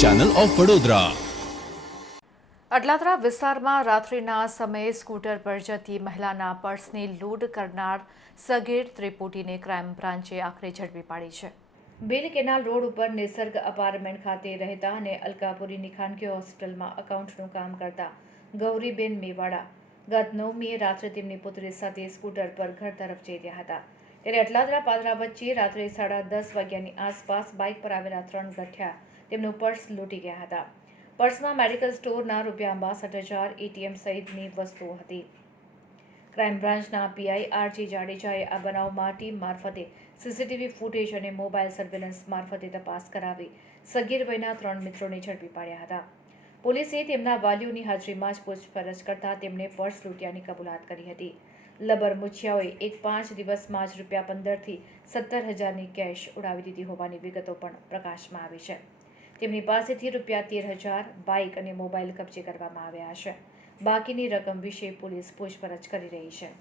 Channel of Vadodara Atladra વિસ્તારમાં રાત્રિના સમયે સ્કૂટર પર જતી મહિલાના પર્સની લૂંટ કરનાર સગીર ત્રિપુટીને ક્રાઇમ બ્રાન્ચે આખરે ઝડપી પાડી છે. બિલ કેનાલ રોડ ઉપર નિસર્ગ અપાર્ટમેન્ટ ખાતે રહેતા અને અલકાપુરીની ખાનગી હોસ્પિટલમાં અકાઉન્ટનું કામ કરતા ગૌરીબેન મેવાડા ગત નવમીએ રાત્રે તેમની પુત્રી સાથે સ્કૂટર પર ઘર તરફ જઈ રહ્યા હતા. ત્યારે અટલાદરા પાદરા વચ્ચે રાત્રે સાડા દસ વાગ્યાની આસપાસ બાઇક પર આવેલા ત્રણ ગઠિયા તેમનું પર્સ લૂંટી ગયા હતા. પર્સમાં મેડિકલ સ્ટોરના રૂપિયા બાસઠ હજાર એટીએમ સહિતની વસ્તુઓ હતી. ક્રાઇમ બ્રાન્ચના પીઆઈ આરજી જાડેજાએ આ બનાવમાં ટીમ મારફતે સીસીટીવી ફૂટેજ અને મોબાઈલ સર્વેલન્સ મારફતે તપાસ કરાવી સગીર વયના ત્રણ મિત્રોને ઝડપી પાડ્યા હતા. પોલીસે તેમના વાલીઓની હાજરીમાં જ પૂછપરછ કરતા તેમણે પર્સ લૂંટ્યાની કબૂલાત કરી હતી. લબર મુછિયાઓએ એક પાંચ દિવસમાં જ રૂપિયા પંદરથી સત્તર હજારની કેશ ઉડાવી દીધી હોવાની વિગતો પણ પ્રકાશમાં આવી છે. તેમની પાસેથી રૂપિયા તેર હજાર, બાઇક અને મોબાઈલ કબજે કરવામાં આવ્યા છે. બાકીની રકમ વિશે પોલીસ પૂછપરછ કરી રહી છે.